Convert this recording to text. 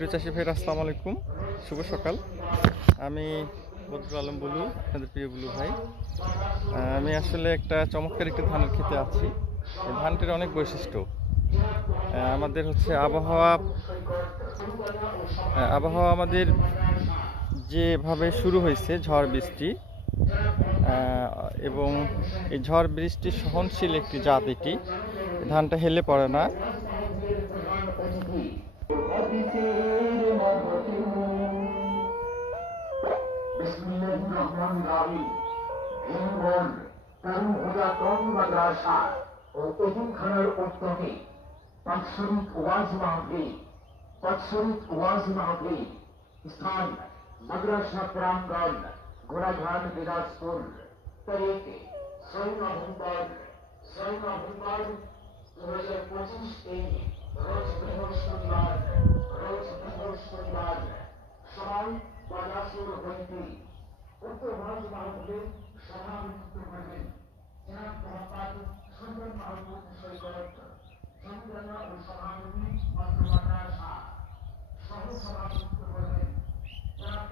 প্রিয় চাষি ভাইরা, আসসালামু আলাইকুম, শুভ সকাল। আমি বদরুল আলম বুলু, আপনাদের প্রিয় বুলু ভাই। আমি আসলে একটা চমৎকার একটি ধানের ক্ষেতে আছি। এই ধানটির অনেক বৈশিষ্ট্য। আমাদের হচ্ছে আবহাওয়া আমাদের যেভাবে শুরু হয়েছে, ঝড় বৃষ্টি এবং এই ঝড় বৃষ্টি সহনশীল একটি জাত। এটি ধানটা হেলে পড়ে না। স্থান মাদ্রাসা প্রাঙ্গণ, ঘোড়াঘাট, দিনাজপুর। তারিখ 6 নভেম্বর 2025। রোজ বৃহস্পতিবার। সময় বাজাসুর হইতে উত্তর ওয়াজ মাহফিলে সভাপতিত্ব করবেন জনাব মোহাম্মদ সুলতান মাহমুদ সৈকত, সংগঠন ও সভাপতি মাদ্রাসা। সহ সভাপতিত্ব করবেন জনাব